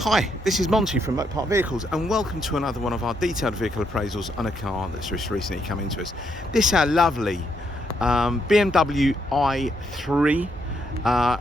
Hi, this is Monty from Motor Park Vehicles and welcome to another one of our detailed vehicle appraisals on a car that's just recently come into us. This is our lovely BMW i3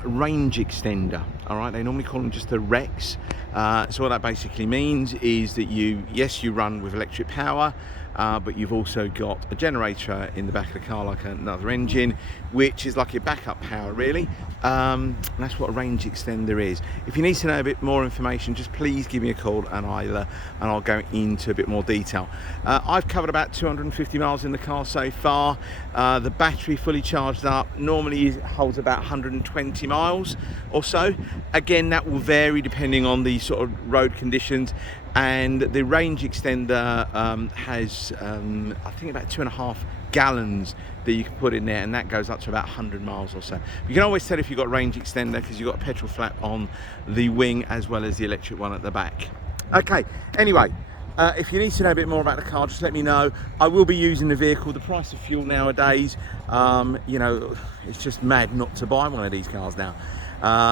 range extender. Alright, they normally call them just the Rex. So what that basically means is that you run with electric power, but you've also got a generator in the back of the car, like another engine, which is like your backup power really. And that's what a range extender is. If you need to know a bit more information, just please give me a call and I'll go into a bit more detail. I've covered about 250 miles in the car so far. The battery fully charged up normally holds about 120 miles or so. Again, that will vary depending on the sort of road conditions, and the range extender has I think about 2.5 gallons that you can put in there, and that goes up to about 100 miles or so. You can always tell if you've got range extender because you've got a petrol flap on the wing as well as the electric one at the back. Okay, anyway, if you need to know a bit more about the car, just let me know. I will be using the vehicle. The price of fuel nowadays, you know, it's just mad not to buy one of these cars now.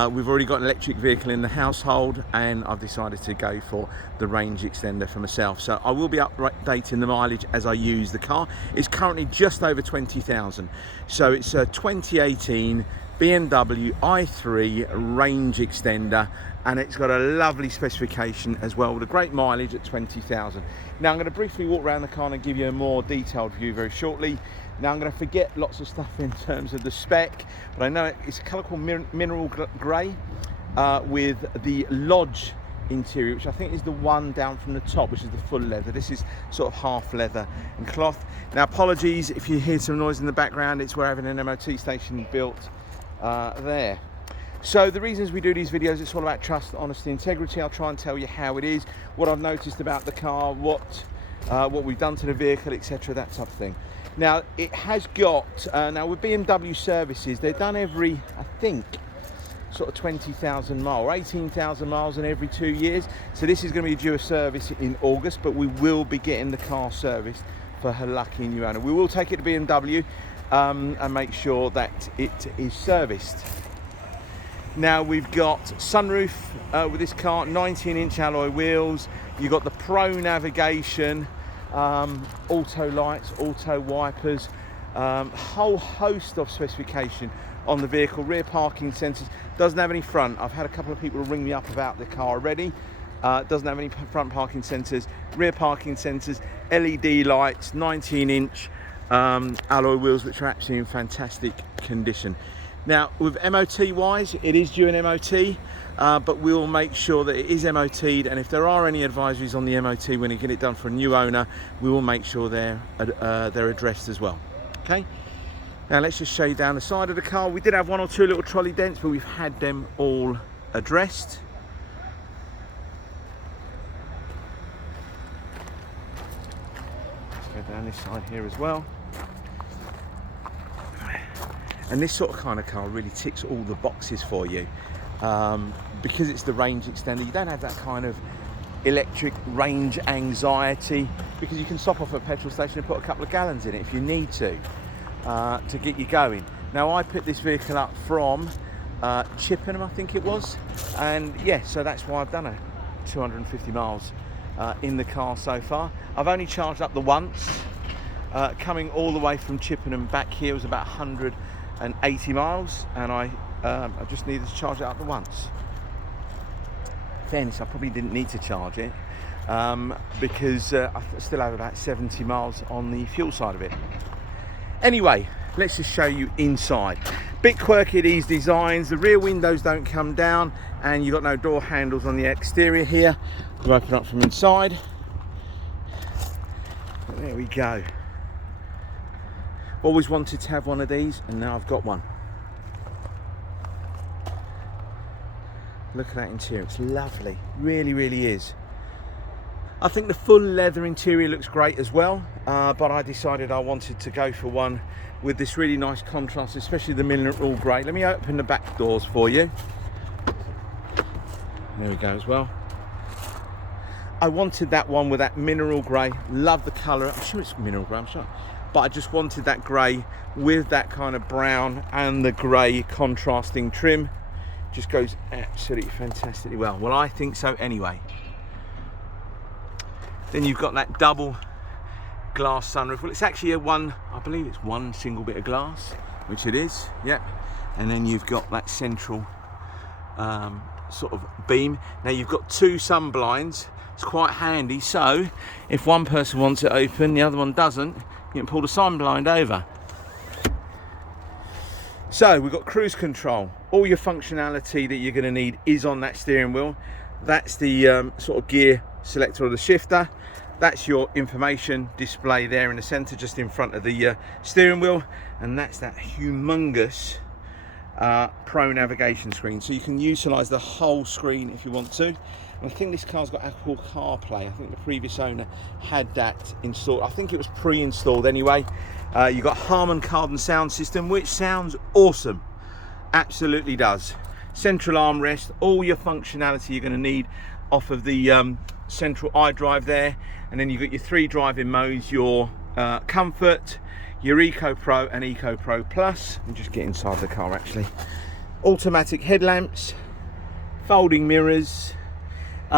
We've already got an electric vehicle in the household and I've decided to go for the range extender for myself. So I will be updating the mileage as I use the car. It's currently just over 20,000. So it's a 2018 BMW i3 range extender, and it's got a lovely specification as well with a great mileage at 20,000. Now I'm going to briefly walk around the car and give you a more detailed view very shortly. Now I'm going to forget lots of stuff in terms of the spec, but I know it's a colour called mineral grey with the Lodge interior, which I think is the one down from the top, which is the full leather. This is sort of half leather and cloth. Now apologies if you hear some noise in the background, it's we're having an MOT station built there. So the reasons we do these videos, it's all about trust, honesty, integrity. I'll try and tell you how it is, what I've noticed about the car, what we've done to the vehicle, etc., that type of thing. Now it has got, now with BMW services, they're done every, I think, sort of 20,000 miles, or 18,000 miles in every 2 years. So this is going to be due a service in August, but we will be getting the car serviced for her lucky new owner. We will take it to BMW and make sure that it is serviced. Now we've got sunroof with this car, 19-inch alloy wheels. You've got the Pro navigation, auto lights, auto wipers, whole host of specification on the vehicle. Rear parking sensors, doesn't have any front. I've had a couple of people ring me up about the car already. Doesn't have any front parking sensors, rear parking sensors, LED lights, 19-inch alloy wheels, which are actually in fantastic condition. Now with MOT wise, it is due an MOT, but we'll make sure that it is MOT'd, and if there are any advisories on the MOT when you get it done for a new owner, we will make sure they're addressed as well. Okay, now let's just show you down the side of the car. We did have one or two little trolley dents, but we've had them all addressed. Let's go down this side here as well. And this sort of kind of car really ticks all the boxes for you. Because it's the range extender, you don't have that kind of electric range anxiety, because you can stop off at a petrol station and put a couple of gallons in it if you need to get you going. Now I picked this vehicle up from Chippenham, I think it was, and yeah, so that's why I've done a 250 miles in the car so far. I've only charged up the once. Coming all the way from Chippenham back here was about 180 miles, and I just needed to charge it up the once. In fairness, I probably didn't need to charge it because I still have about 70 miles on the fuel side of it. Anyway, let's just show you inside. Bit quirky, these designs. The rear windows don't come down, and you've got no door handles on the exterior here. We'll open up from inside. There we go. Always wanted to have one of these, and now I've got one. Look at that interior, it's lovely, really, really is. I think the full leather interior looks great as well, but I decided I wanted to go for one with this really nice contrast, especially the mineral grey. Let me open the back doors for you. There we go as well. I wanted that one with that mineral grey. Love the colour. I'm sure it's mineral grey, I'm sure. But I just wanted that grey with that kind of brown and the grey contrasting trim. just goes absolutely fantastically well. Well, I think so anyway. Then you've got that double glass sunroof. Well, it's actually I believe it's one single bit of glass, which it is, yep. And then you've got that central sort of beam. Now you've got two sun blinds. It's quite handy, so if one person wants it open, the other one doesn't, you can pull the sun blind over. So we've got cruise control. All your functionality that you're going to need is on that steering wheel. That's the sort of gear selector or the shifter. That's your information display there in the center, just in front of the steering wheel, and that's that humongous Pro navigation screen, so you can utilize the whole screen if you want to. And I think this car's got Apple CarPlay. I think the previous owner had that installed. I think it was pre-installed anyway. You've got Harman Kardon sound system, which sounds awesome, absolutely does. Central armrest, all your functionality you're going to need off of the central iDrive there. And then you've got your 3 driving modes, your Comfort, your Eco Pro and Eco Pro Plus. And just get inside the car actually. Automatic headlamps, folding mirrors.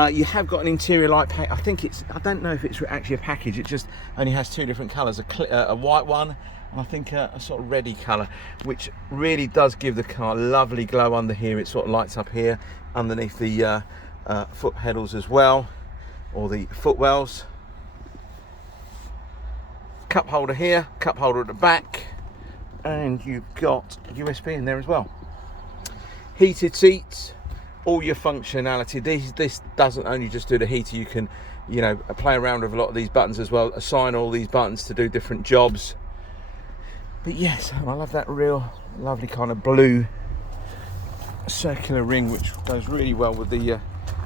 You have got an interior light pack. I don't know if it's actually a package. It just only has 2 different colours, a white one and I think a sort of reddy colour, which really does give the car a lovely glow under here. It sort of lights up here underneath the foot pedals as well, or the footwells. Cup holder here, cup holder at the back, and you've got USB in there as well. Heated seats, all your functionality. This doesn't only just do the heater, you can, you know, play around with a lot of these buttons as well, assign all these buttons to do different jobs. But yes, I love that real lovely kind of blue circular ring, which goes really well with the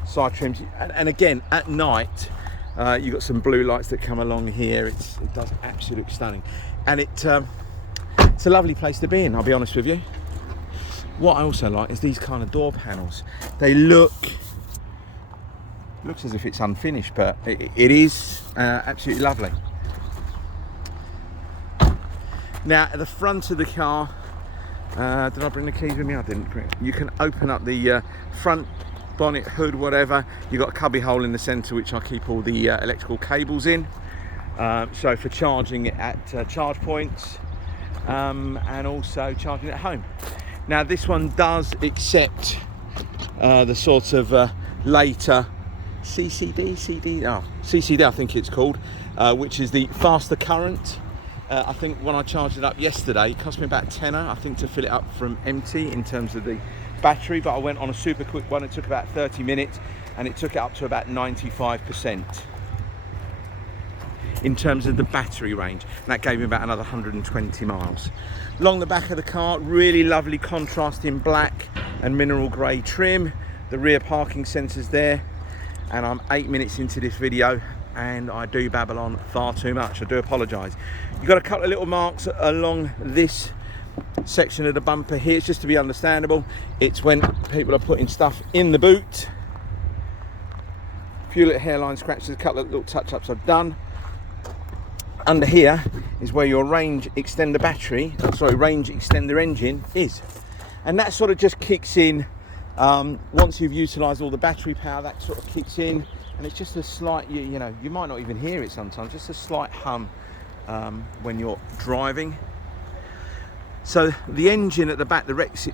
side trims. And again, at night, you've got some blue lights that come along here. It does absolutely stunning, and it's a lovely place to be in, I'll be honest with you. What I also like is these kind of door panels. They looks as if it's unfinished, but it is absolutely lovely. Now at the front of the car, did I bring the keys with me? I didn't. You can open up the front bonnet, hood, whatever. You've got a cubby hole in the center, which I keep all the electrical cables in, so for charging it at charge points, and also charging it at home. Now this one does accept the sort of later CCD I think it's called, which is the faster current. I think when I charged it up yesterday, it cost me about £10, I think, to fill it up from empty in terms of the battery, but I went on a super quick one. It took about 30 minutes and it took it up to about 95% in terms of the battery range, and that gave me about another 120 miles. Along the back of the car, really lovely contrast in black and mineral grey trim. The rear parking sensors there, and I'm 8 minutes into this video and I do babble on far too much. I do apologise. You've got a couple of little marks along this section of the bumper here. It's just to be understandable. It's when people are putting stuff in the boot. A few little hairline scratches, a couple of little touch-ups I've done. Under here is where your range extender range extender engine is, and that sort of just kicks in once you've utilised all the battery power. That sort of kicks in, and it's just a slight, you know, you might not even hear it sometimes, just a slight hum when you're driving. So the engine at the back, the range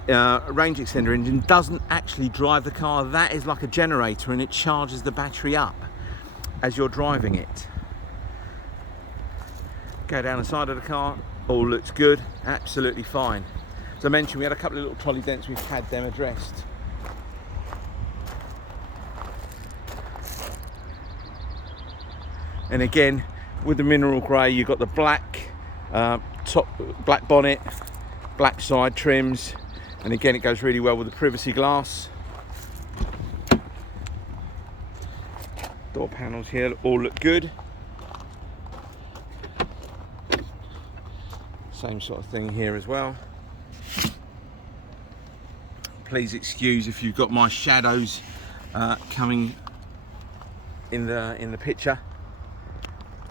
extender engine, doesn't actually drive the car. That is like a generator, and it charges the battery up as you're driving it. Go down the side of the car, all looks good, absolutely fine. As I mentioned, we had a couple of little trolley dents, we've had them addressed. And again, with the mineral grey, you've got the black black bonnet, black side trims, and again it goes really well with the privacy glass. Door panels here all look good. Same sort of thing here as well. Please excuse if you've got my shadows coming in the picture.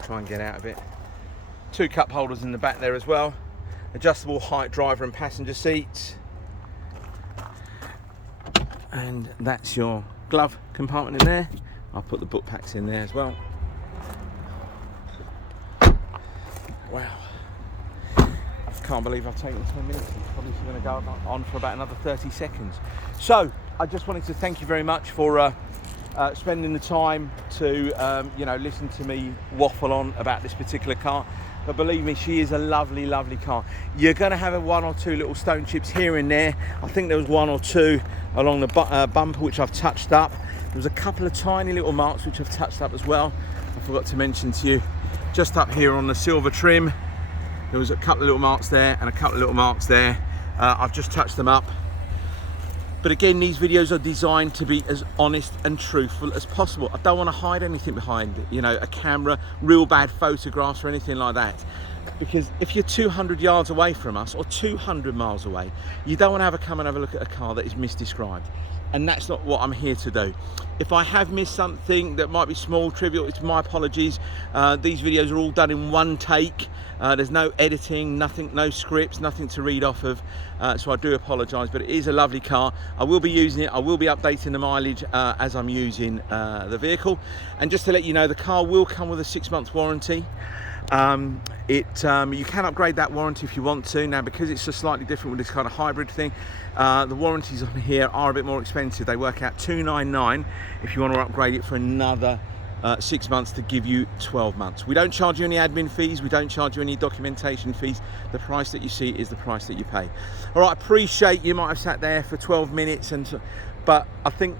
Try and get out of it. 2 cup holders in the back there as well. Adjustable height driver and passenger seats. And that's your glove compartment in there. I'll put the book packs in there as well. Wow. I can't believe I've taken 10 minutes. It's probably going to go on for about another 30 seconds. So I just wanted to thank you very much for spending the time to listen to me waffle on about this particular car. But believe me, she is a lovely, lovely car. You're going to have one or two little stone chips here and there. I think there was one or two along the bumper which I've touched up. There was a couple of tiny little marks which I've touched up as well. I forgot to mention to you, just up here on the silver trim, there was a couple of little marks there and a couple of little marks there. I've just touched them up. But again, these videos are designed to be as honest and truthful as possible. I don't want to hide anything behind, a camera, real bad photographs or anything like that. Because if you're 200 yards away from us or 200 miles away, you don't want to come and have a look at a car that is misdescribed. And that's not what I'm here to do. If I have missed something that might be small, trivial, it's my apologies. These videos are all done in one take. There's no editing, nothing, no scripts, nothing to read off of. So I do apologise, but it is a lovely car. I will be using it. I will be updating the mileage as I'm using the vehicle. And just to let you know, the car will come with a 6-month warranty. You can upgrade that warranty if you want to. Now, because it's just slightly different with this kind of hybrid thing, the warranties on here are a bit more expensive. They work out $299 if you want to upgrade it for another 6 months to give you 12 months. We don't charge you any admin fees. We don't charge you any documentation fees. The price that you see is the price that you pay. All right, appreciate you might have sat there for 12 minutes, but I think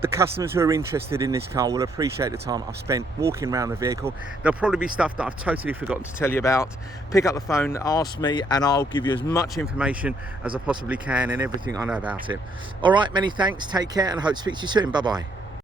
the customers who are interested in this car will appreciate the time I've spent walking around the vehicle. There'll probably be stuff that I've totally forgotten to tell you about. Pick up the phone, ask me, and I'll give you as much information as I possibly can and everything I know about it. All right, many thanks, take care, and I hope to speak to you soon. Bye-bye.